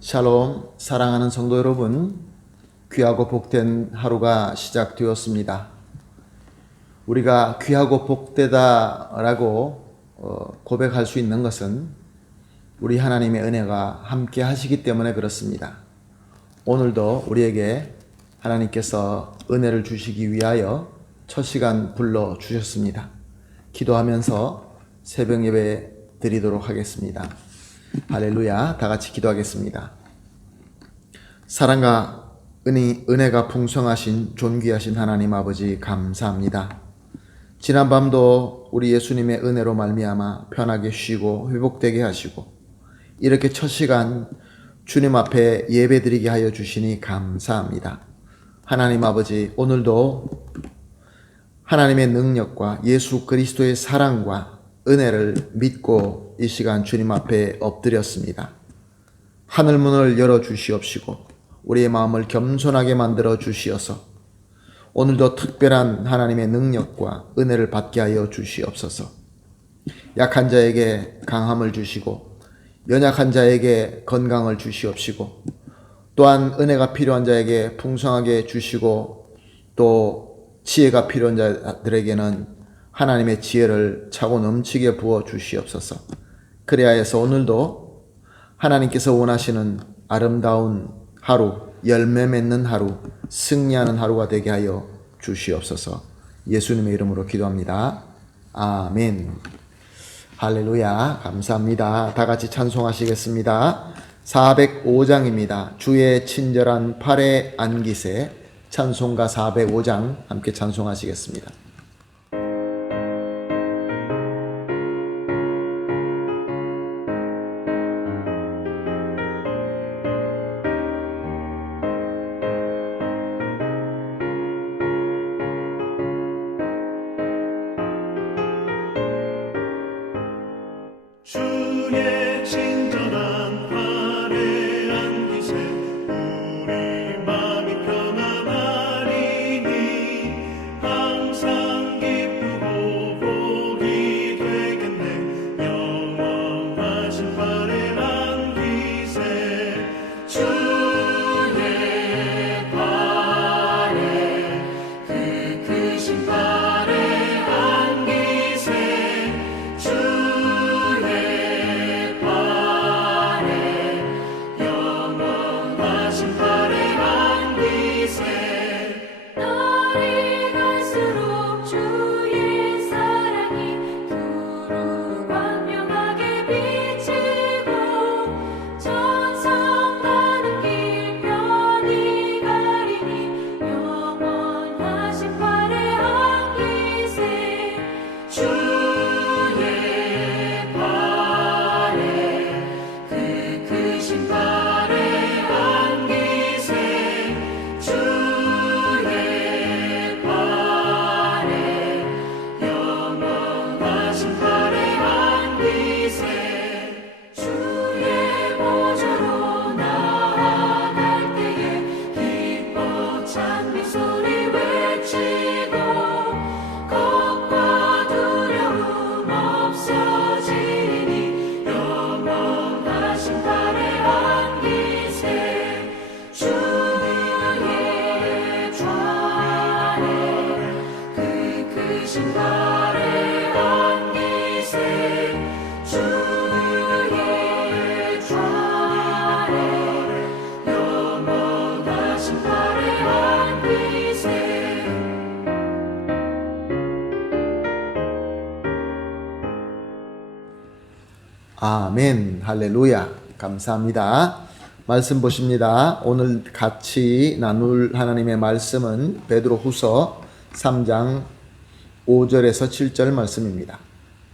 샬롬, 사랑하는 성도 여러분, 귀하고 복된 하루가 시작되었습니다. 우리가 귀하고 복되다라고 고백할 수 있는 것은 우리 하나님의 은혜가 함께 하시기 때문에 그렇습니다. 오늘도 우리에게 하나님께서 은혜를 주시기 위하여 첫 시간 불러주셨습니다. 기도하면서 새벽 예배 드리도록 하겠습니다. 할렐루야. 다 같이 기도하겠습니다. 사랑과 은혜가 풍성하신 존귀하신 하나님 아버지 감사합니다. 지난 밤도 우리 예수님의 은혜로 말미암아 편하게 쉬고 회복되게 하시고 이렇게 첫 시간 주님 앞에 예배드리게 하여 주시니 감사합니다. 하나님 아버지, 오늘도 하나님의 능력과 예수 그리스도의 사랑과 은혜를 믿고 이 시간 주님 앞에 엎드렸습니다. 하늘문을 열어주시옵시고 우리의 마음을 겸손하게 만들어 주시어서 오늘도 특별한 하나님의 능력과 은혜를 받게 하여 주시옵소서. 약한 자에게 강함을 주시고 연약한 자에게 건강을 주시옵시고 또한 은혜가 필요한 자에게 풍성하게 주시고 또 지혜가 필요한 자들에게는 하나님의 지혜를 차고 넘치게 부어 주시옵소서. 그래야 해서 오늘도 하나님께서 원하시는 아름다운 하루, 열매 맺는 하루, 승리하는 하루가 되게 하여 주시옵소서. 예수님의 이름으로 기도합니다. 아멘. 할렐루야. 감사합니다. 다 같이 찬송하시겠습니다. 405장입니다. 주의 친절한 팔에 안기세. 찬송가 405장 함께 찬송하시겠습니다. 주의 친절한 팔에 안기세 우리 마음이 편안하리니 항상 기쁘고 복이 되겠네. 영원하신 팔에 안기세 주의 팔에 그 크신 팔에 안기세 아멘. 할렐루야. 감사합니다. 말씀 보십니다. 오늘 같이 나눌 하나님의 말씀은 베드로후서 3장 5절에서 7절 말씀입니다.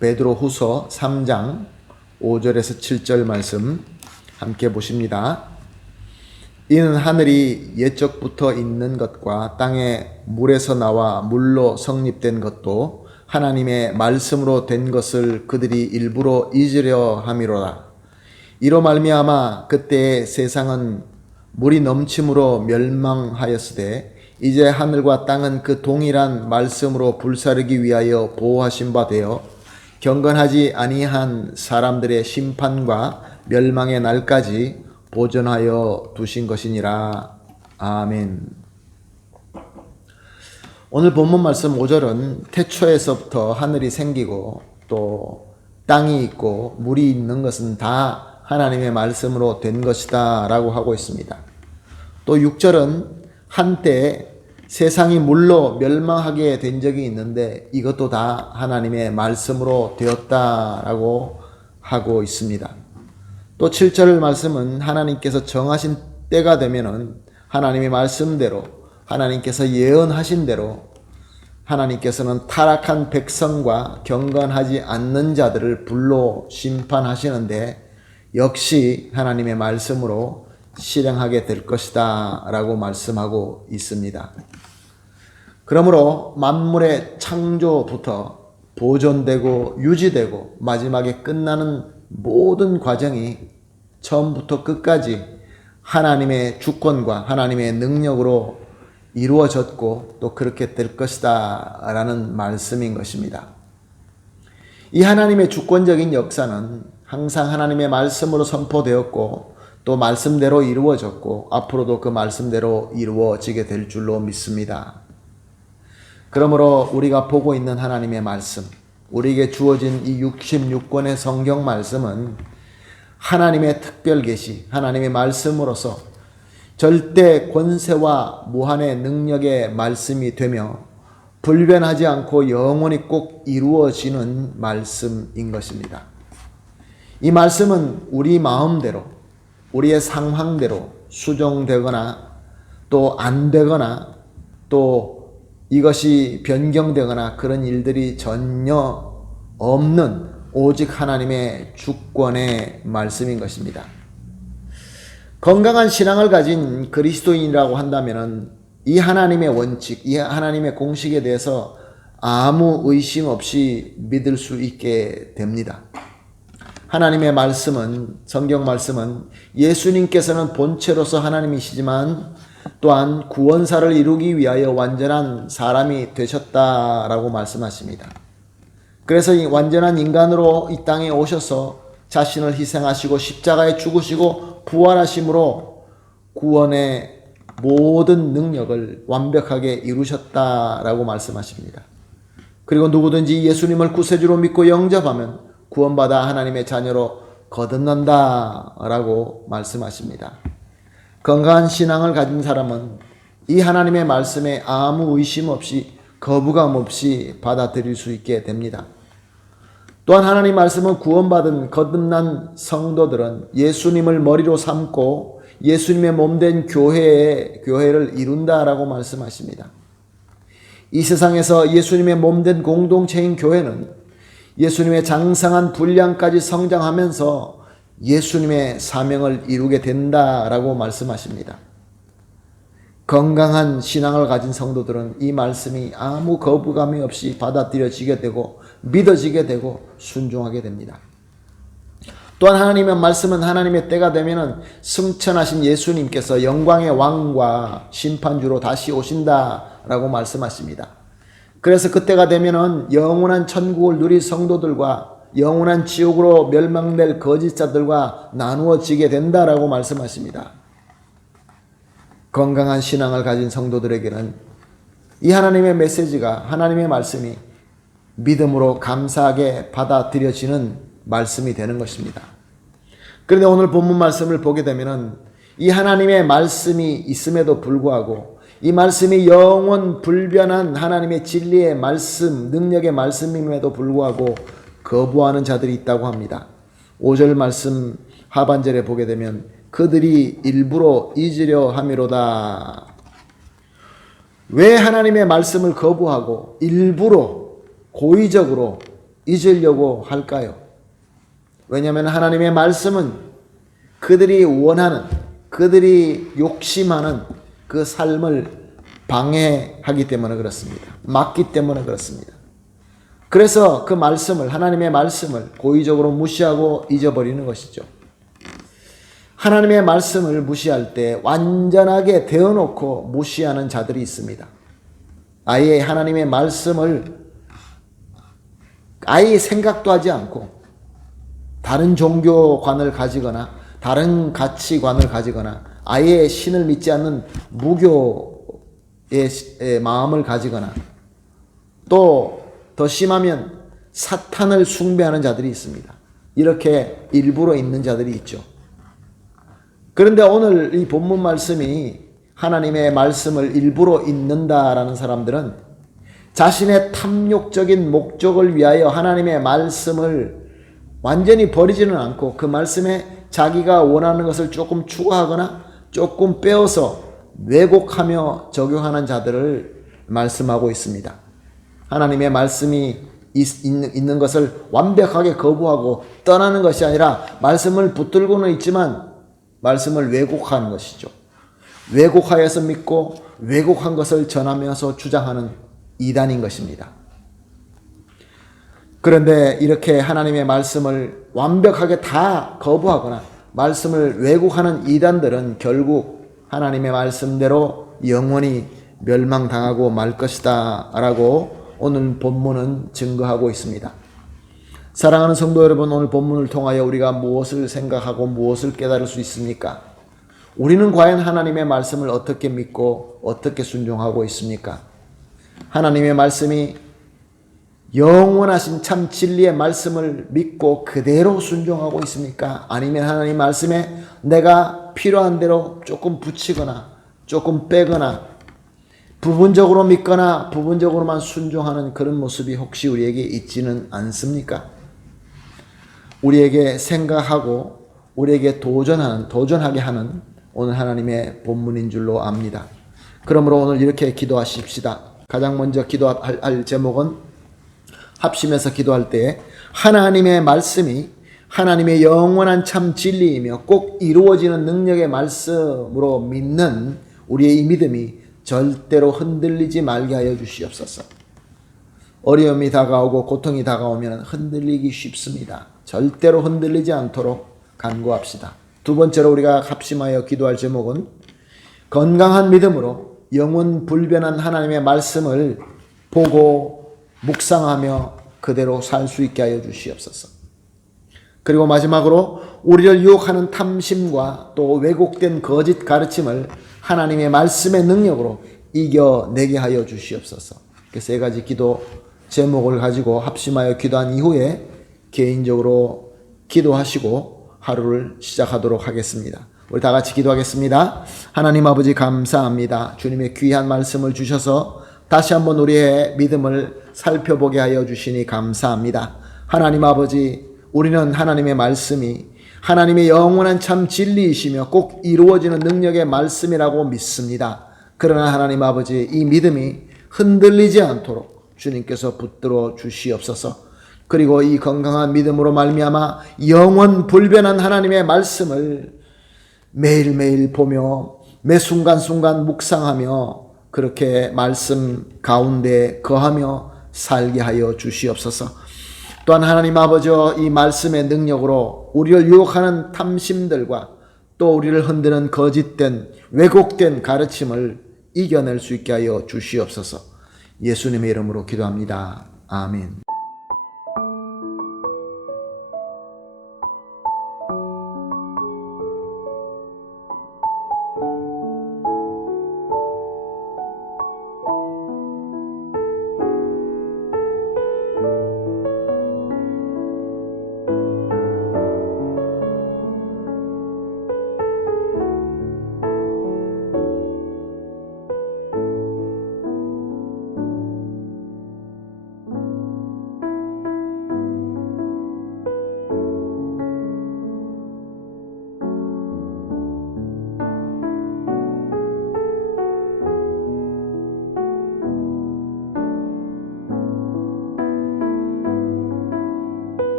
베드로후서 3장 5절에서 7절 말씀 함께 보십니다. 이는 하늘이 옛적부터 있는 것과 땅에 물에서 나와 물로 성립된 것도 하나님의 말씀으로 된 것을 그들이 일부러 잊으려 함이로라. 이로 말미암아 그때의 세상은 물이 넘침으로 멸망하였으되 이제 하늘과 땅은 그 동일한 말씀으로 불사르기 위하여 보호하신 바 되어 경건하지 아니한 사람들의 심판과 멸망의 날까지 보존하여 두신 것이니라. 아멘. 오늘 본문 말씀 5절은 태초에서부터 하늘이 생기고 또 땅이 있고 물이 있는 것은 다 하나님의 말씀으로 된 것이다 라고 하고 있습니다. 또 6절은 한때 세상이 물로 멸망하게 된 적이 있는데 이것도 다 하나님의 말씀으로 되었다라고 하고 있습니다. 또 7절 말씀은 하나님께서 정하신 때가 되면은 하나님의 말씀대로 하나님께서 예언하신 대로 하나님께서는 타락한 백성과 경건하지 않는 자들을 불로 심판하시는데 역시 하나님의 말씀으로 실행하게 될 것이다 라고 말씀하고 있습니다. 그러므로 만물의 창조부터 보존되고 유지되고 마지막에 끝나는 모든 과정이 처음부터 끝까지 하나님의 주권과 하나님의 능력으로 이루어졌고 또 그렇게 될 것이다 라는 말씀인 것입니다. 이 하나님의 주권적인 역사는 항상 하나님의 말씀으로 선포되었고 또 말씀대로 이루어졌고 앞으로도 그 말씀대로 이루어지게 될 줄로 믿습니다. 그러므로 우리가 보고 있는 하나님의 말씀, 우리에게 주어진 이 66권의 성경 말씀은 하나님의 특별 계시, 하나님의 말씀으로서 절대 권세와 무한의 능력의 말씀이 되며 불변하지 않고 영원히 꼭 이루어지는 말씀인 것입니다. 이 말씀은 우리 마음대로, 우리의 상황대로 수정되거나 또 안 되거나 또 이것이 변경되거나 그런 일들이 전혀 없는 오직 하나님의 주권의 말씀인 것입니다. 건강한 신앙을 가진 그리스도인이라고 한다면 이 하나님의 원칙, 이 하나님의 공식에 대해서 아무 의심 없이 믿을 수 있게 됩니다. 하나님의 말씀은, 성경 말씀은 예수님께서는 본체로서 하나님이시지만 또한 구원사를 이루기 위하여 완전한 사람이 되셨다라고 말씀하십니다. 그래서 이 완전한 인간으로 이 땅에 오셔서 자신을 희생하시고 십자가에 죽으시고 부활하심으로 구원의 모든 능력을 완벽하게 이루셨다라고 말씀하십니다. 그리고 누구든지 예수님을 구세주로 믿고 영접하면 구원받아 하나님의 자녀로 거듭난다라고 말씀하십니다. 건강한 신앙을 가진 사람은 이 하나님의 말씀에 아무 의심 없이 거부감 없이 받아들일 수 있게 됩니다. 또한 하나님 말씀은 구원받은 거듭난 성도들은 예수님을 머리로 삼고 예수님의 몸된 교회를 이룬다라고 말씀하십니다. 이 세상에서 예수님의 몸된 공동체인 교회는 예수님의 장성한 분량까지 성장하면서 예수님의 사명을 이루게 된다라고 말씀하십니다. 건강한 신앙을 가진 성도들은 이 말씀이 아무 거부감이 없이 받아들여지게 되고 믿어지게 되고 순종하게 됩니다. 또한 하나님의 말씀은 하나님의 때가 되면 승천하신 예수님께서 영광의 왕과 심판주로 다시 오신다라고 말씀하십니다. 그래서 그때가 되면 영원한 천국을 누릴 성도들과 영원한 지옥으로 멸망될 거짓자들과 나누어지게 된다라고 말씀하십니다. 건강한 신앙을 가진 성도들에게는 이 하나님의 메시지가, 하나님의 말씀이 믿음으로 감사하게 받아들여지는 말씀이 되는 것입니다. 그런데 오늘 본문 말씀을 보게 되면 이 하나님의 말씀이 있음에도 불구하고 이 말씀이 영원 불변한 하나님의 진리의 말씀, 능력의 말씀임에도 불구하고 거부하는 자들이 있다고 합니다. 5절 말씀 하반절에 보게 되면 그들이 일부러 잊으려 함이로다. 왜 하나님의 말씀을 거부하고 일부러 고의적으로 잊으려고 할까요? 왜냐하면 하나님의 말씀은 그들이 원하는, 그들이 욕심하는 그 삶을 방해하기 때문에 그렇습니다. 막기 때문에 그렇습니다. 그래서 그 말씀을, 하나님의 말씀을 고의적으로 무시하고 잊어버리는 것이죠. 하나님의 말씀을 무시할 때 완전하게 대어놓고 무시하는 자들이 있습니다. 아예 하나님의 말씀을 아예 생각도 하지 않고 다른 종교관을 가지거나 다른 가치관을 가지거나 아예 신을 믿지 않는 무교의 마음을 가지거나 또 더 심하면 사탄을 숭배하는 자들이 있습니다. 이렇게 일부러 있는 자들이 있죠. 그런데 오늘 이 본문 말씀이 하나님의 말씀을 일부러 읽는다라는 사람들은 자신의 탐욕적인 목적을 위하여 하나님의 말씀을 완전히 버리지는 않고 그 말씀에 자기가 원하는 것을 조금 추가하거나 조금 빼어서 왜곡하며 적용하는 자들을 말씀하고 있습니다. 하나님의 말씀이 있는 것을 완벽하게 거부하고 떠나는 것이 아니라 말씀을 붙들고는 있지만 말씀을 왜곡하는 것이죠. 왜곡하여서 믿고 왜곡한 것을 전하면서 주장하는 이단인 것입니다. 그런데 이렇게 하나님의 말씀을 완벽하게 다 거부하거나 말씀을 왜곡하는 이단들은 결국 하나님의 말씀대로 영원히 멸망당하고 말 것이다 라고 오늘 본문은 증거하고 있습니다. 사랑하는 성도 여러분, 오늘 본문을 통하여 우리가 무엇을 생각하고 무엇을 깨달을 수 있습니까? 우리는 과연 하나님의 말씀을 어떻게 믿고 어떻게 순종하고 있습니까? 하나님의 말씀이 영원하신 참 진리의 말씀을 믿고 그대로 순종하고 있습니까? 아니면 하나님 말씀에 내가 필요한 대로 조금 붙이거나 조금 빼거나 부분적으로 믿거나 부분적으로만 순종하는 그런 모습이 혹시 우리에게 있지는 않습니까? 우리에게 생각하고 우리에게 도전하게 하는 오늘 하나님의 본문인 줄로 압니다. 그러므로 오늘 이렇게 기도하십시다. 가장 먼저 기도할 제목은 합심해서 기도할 때 하나님의 말씀이 하나님의 영원한 참 진리이며 꼭 이루어지는 능력의 말씀으로 믿는 우리의 이 믿음이 절대로 흔들리지 말게 하여 주시옵소서. 어려움이 다가오고 고통이 다가오면 흔들리기 쉽습니다. 절대로 흔들리지 않도록 간구합시다. 두 번째로 우리가 합심하여 기도할 제목은 건강한 믿음으로 영원 불변한 하나님의 말씀을 보고 묵상하며 그대로 살 수 있게 하여 주시옵소서. 그리고 마지막으로 우리를 유혹하는 탐심과 또 왜곡된 거짓 가르침을 하나님의 말씀의 능력으로 이겨내게 하여 주시옵소서. 그 세 가지 기도 제목을 가지고 합심하여 기도한 이후에 개인적으로 기도하시고 하루를 시작하도록 하겠습니다. 우리 다 같이 기도하겠습니다. 하나님 아버지 감사합니다. 주님의 귀한 말씀을 주셔서 다시 한번 우리의 믿음을 살펴보게 하여 주시니 감사합니다. 하나님 아버지, 우리는 하나님의 말씀이 하나님의 영원한 참 진리이시며 꼭 이루어지는 능력의 말씀이라고 믿습니다. 그러나 하나님 아버지, 이 믿음이 흔들리지 않도록 주님께서 붙들어 주시옵소서. 그리고 이 건강한 믿음으로 말미암아 영원 불변한 하나님의 말씀을 매일매일 보며 매 순간순간 묵상하며 그렇게 말씀 가운데 거하며 살게 하여 주시옵소서. 또한 하나님 아버지여, 이 말씀의 능력으로 우리를 유혹하는 탐심들과 또 우리를 흔드는 거짓된 왜곡된 가르침을 이겨낼 수 있게 하여 주시옵소서. 예수님의 이름으로 기도합니다. 아멘.